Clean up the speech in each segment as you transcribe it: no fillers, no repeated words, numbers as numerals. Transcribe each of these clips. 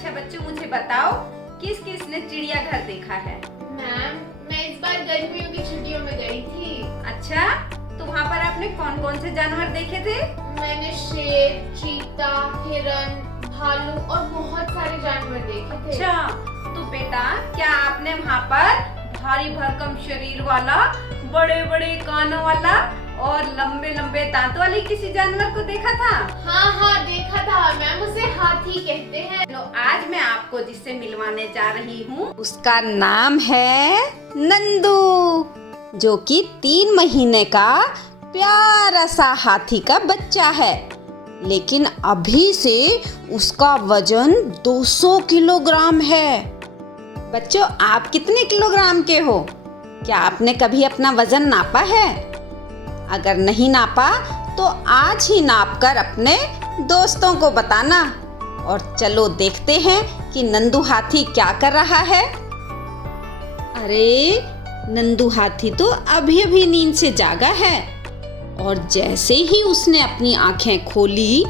अच्छा बच्चों, मुझे बताओ किस किस ने चिड़ियाघर देखा है? मैम, मैं इस बार गर्मियों की छुट्टियों में गई थी। अच्छा, तो वहाँ पर आपने कौन कौन से जानवर देखे थे? मैंने शेर, चीता, हिरन, भालू और बहुत सारे जानवर देखे थे। अच्छा, तो बेटा क्या आपने वहाँ पर भारी भरकम शरीर वाला, बड़े बड़े कानों वाला और लंबे लंबे दांत वाले किसी जानवर को देखा था? हाँ देखा था मैम, उसे हाथी कहते हैं। तो आज मैं आपको जिससे मिलवाने जा रही हूँ उसका नाम है नंदू, जो कि 3 महीने का प्यारा सा हाथी का बच्चा है। लेकिन अभी से उसका वजन 200 किलोग्राम है। बच्चों, आप कितने किलोग्राम के हो? क्या आपने कभी अपना वजन नापा है? अगर नहीं नापा तो आज ही नाप कर अपने दोस्तों को बताना। और चलो देखते हैं कि नंदू हाथी क्या कर रहा है। अरे, नंदू हाथी तो अभी अभी नींद से जागा है और जैसे ही उसने अपनी आंखें खोली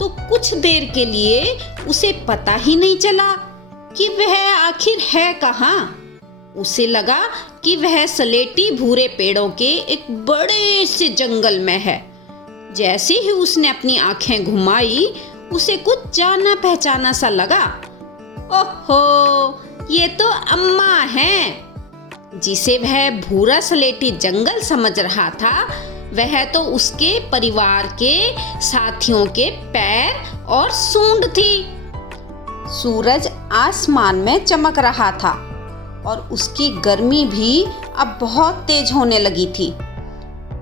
तो कुछ देर के लिए उसे पता ही नहीं चला कि वह आखिर है कहाँ। उसे लगा कि वह सलेटी भूरे पेड़ों के एक बड़े से जंगल में है। जैसे ही उसने अपनी आंखें घुमाई उसे कुछ जाना पहचाना सा लगा। ओहो, ये तो अम्मा हैं। जिसे वह भूरा सलेटी जंगल समझ रहा था, वह तो उसके परिवार के साथियों के पैर और सूंड थी। सूरज आसमान में चमक रहा था और उसकी गर्मी भी अब बहुत तेज होने लगी थी।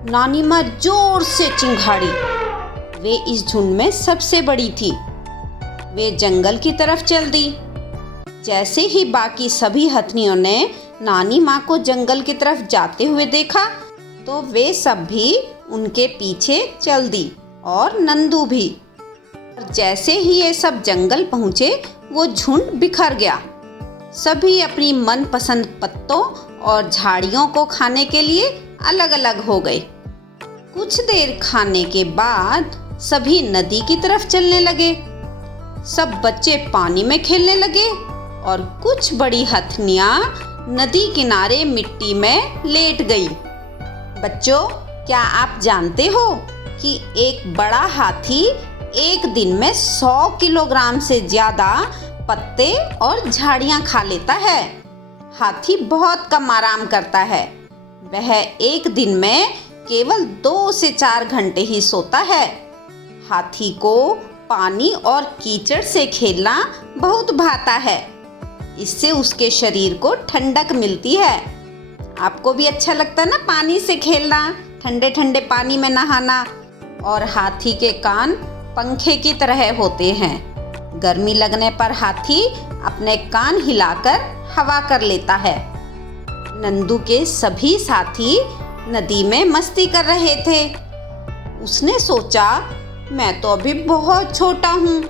नानी माँ जोर से चिंघाड़ी। वे इस झुंड में सबसे बड़ी थी। वे जंगल की तरफ चल दी। जैसे ही बाकी सभी हथनियों ने नानी माँ को जंगल की तरफ जाते हुए देखा तो वे सब भी उनके पीछे चल दी और नंदू भी। जैसे ही ये सब जंगल पहुँचे वो झुंड बिखर गया। सभी अपनी मनपसंद पत्तों और झाड़ियों को खाने के लिए अलग अलग हो गए। कुछ देर खाने के बाद सभी नदी की तरफ चलने लगे। सब बच्चे पानी में खेलने लगे और कुछ बड़ी हथनियाँ नदी किनारे मिट्टी में लेट गई। बच्चों, क्या आप जानते हो कि एक बड़ा हाथी एक दिन में 100 किलोग्राम से ज्यादा पत्ते और झाड़ियाँ खा लेता है। हाथी बहुत कम आराम करता है। वह एक दिन में केवल 2 से 4 घंटे ही सोता है। हाथी को पानी और कीचड़ से खेलना बहुत भाता है। इससे उसके शरीर को ठंडक मिलती है। आपको भी अच्छा लगता है ना पानी से खेलना, ठंडे ठंडे पानी में नहाना। और हाथी के कान पंखे की तरह होते हैं। गर्मी लगने पर हाथी अपने कान हिलाकर हवा कर लेता है। नंदू के सभी साथी नदी में मस्ती कर रहे थे। उसने सोचा, मैं तो अभी बहुत छोटा हूँ,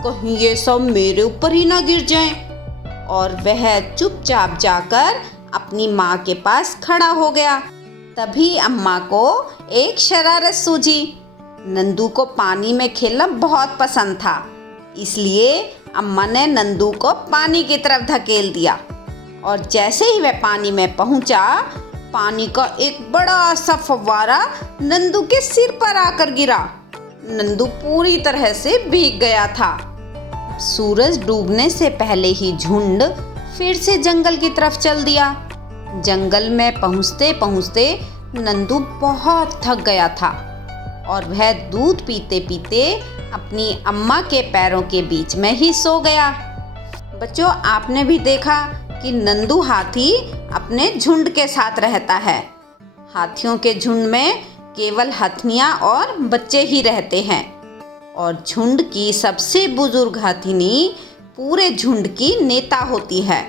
कहीं ये सब मेरे ऊपर ही ना गिर जाएं। और वह चुपचाप जाकर अपनी माँ के पास खड़ा हो गया। तभी अम्मा को एक शरारत सूझी। नंदू को पानी में खेलना बहुत पसंद था, इसलिए अम्मा ने नंदू को पानी की तरफ धकेल दिया। और जैसे ही वह पानी में पहुंचा, पानी का एक बड़ा सा फव्वारा नंदू के सिर पर आकर गिरा। नंदू पूरी तरह से भीग गया था। सूरज डूबने से पहले ही झुंड फिर से जंगल की तरफ चल दिया। जंगल में पहुंचते पहुंचते नंदू बहुत थक गया था और वह दूध पीते पीते अपनी अम्मा के पैरों के बीच में ही सो गया। बच्चों, आपने भी देखा कि नंदू हाथी अपने झुंड के साथ रहता है। हाथियों के झुंड में केवल हथनियाँ और बच्चे ही रहते हैं और झुंड की सबसे बुजुर्ग हथिनी पूरे झुंड की नेता होती है।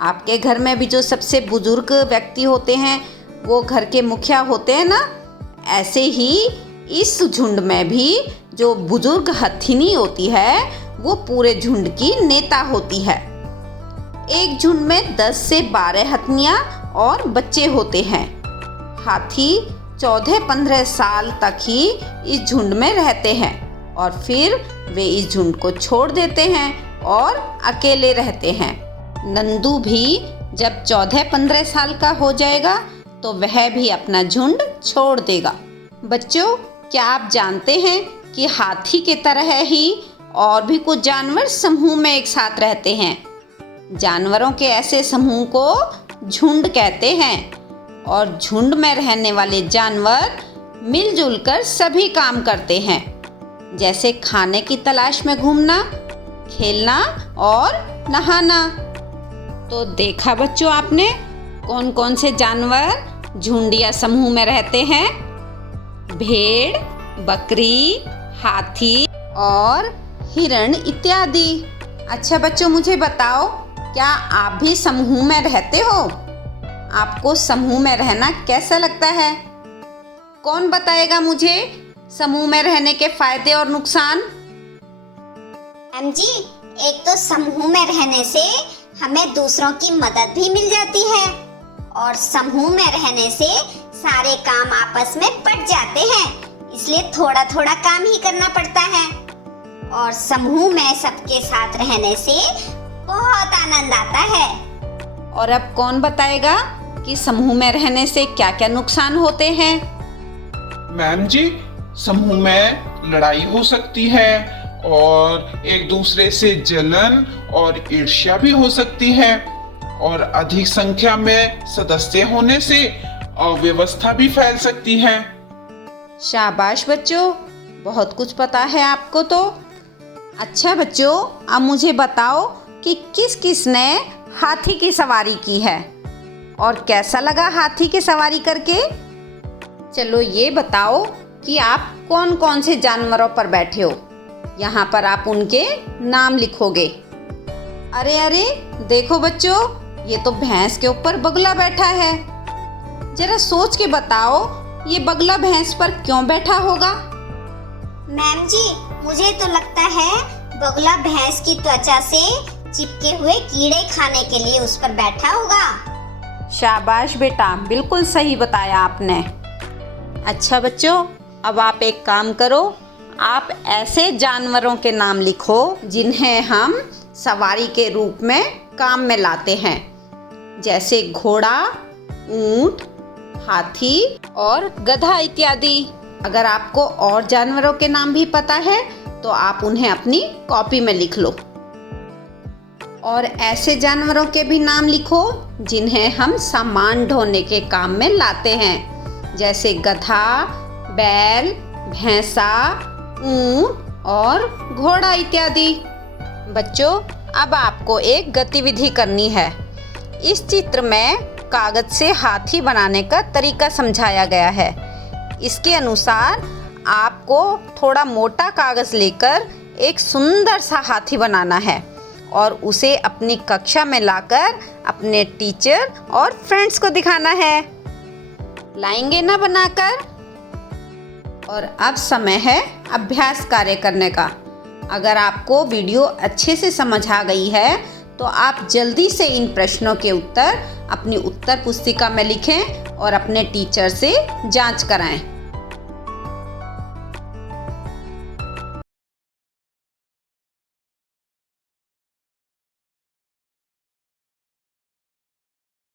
आपके घर में भी जो सबसे बुजुर्ग व्यक्ति होते हैं वो घर के मुखिया होते हैं ना, ऐसे ही इस झुंड में भी जो बुजुर्ग हथिनी होती है वो पूरे झुंड की नेता होती है। एक झुंड में 10 से 12 हथनियाँ और बच्चे होते हैं। हाथी 14-15 साल तक ही इस झुंड में रहते हैं और फिर वे इस झुंड को छोड़ देते हैं और अकेले रहते हैं। नंदू भी जब 14-15 साल का हो जाएगा तो वह भी अपना झुंड छोड़ देगा। बच्चों, क्या आप जानते हैं कि हाथी की तरह ही और भी कुछ जानवर समूह में एक साथ रहते हैं। जानवरों के ऐसे समूह को झुंड कहते हैं और झुंड में रहने वाले जानवर मिलजुल कर सभी काम करते हैं, जैसे खाने की तलाश में घूमना, खेलना और नहाना। तो देखा बच्चों आपने कौन कौन से जानवर झुंड या समूह में रहते हैं? भेड़, बकरी, हाथी और हिरण इत्यादि। अच्छा बच्चों, मुझे बताओ, क्या आप भी समूह में रहते हो? आपको समूह में रहना कैसा लगता है? कौन बताएगा मुझे समूह में रहने के फायदे और नुकसान? मैम जी, एक तो समूह में रहने से हमें दूसरों की मदद भी मिल जाती है और समूह में रहने से सारे काम आपस में बंट जाते हैं, इसलिए थोड़ा थोड़ा काम ही करना पड़ता है। और समूह में सबके साथ रहने से बहुत आनंद आता है। और अब कौन बताएगा कि समूह में रहने से क्या क्या नुकसान होते हैं? मैम जी, समूह में लड़ाई हो सकती है और एक दूसरे से जलन और ईर्ष्या भी हो सकती है और अधिक संख्या में सदस्य होने से अव्यवस्था भी फैल सकती है। शाबाश बच्चों, बहुत कुछ पता है आपको तो। अच्छा बच्चों, अब मुझे बताओ कि किस किस ने हाथी की सवारी की है और कैसा लगा हाथी की सवारी करके? चलो ये बताओ कि आप कौन कौन से जानवरों पर बैठे हो। यहाँ पर आप उनके नाम लिखोगे। अरे अरे, देखो बच्चों, ये तो भैंस के ऊपर बगुला बैठा है। जरा सोच के बताओ, ये बगुला भैंस पर क्यों बैठा होगा? मैम जी, मुझे तो लगता है बगुला भैंस की त्वचा से चिपके हुए कीड़े खाने के लिए उस पर बैठा होगा। शाबाश बेटा, बिल्कुल सही बताया आपने। अच्छा बच्चों, अब आप एक काम करो, आप ऐसे जानवरों के नाम लिखो जिन्हें हम सवारी के रूप में काम में लाते हैं, जैसे घोड़ा, ऊंट, हाथी और गधा इत्यादि। अगर आपको और जानवरों के नाम भी पता है तो आप उन्हें अपनी कॉपी में लिख लो। और ऐसे जानवरों के भी नाम लिखो जिन्हें हम सामान ढोने के काम में लाते हैं, जैसे गधा, बैल, भैंसा, ऊंट और घोड़ा इत्यादि। बच्चों, अब आपको एक गतिविधि करनी है। इस चित्र में कागज से हाथी बनाने का तरीका समझाया गया है। इसके अनुसार आपको थोड़ा मोटा कागज लेकर एक सुंदर सा हाथी बनाना है और उसे अपनी कक्षा में लाकर अपने टीचर और फ्रेंड्स को दिखाना है। लाएंगे ना बनाकर? और अब समय है अभ्यास कार्य करने का। अगर आपको वीडियो अच्छे से समझ आ गई है तो आप जल्दी से इन प्रश्नों के उत्तर अपनी उत्तर पुस्तिका में लिखें और अपने टीचर से जांच कराएं।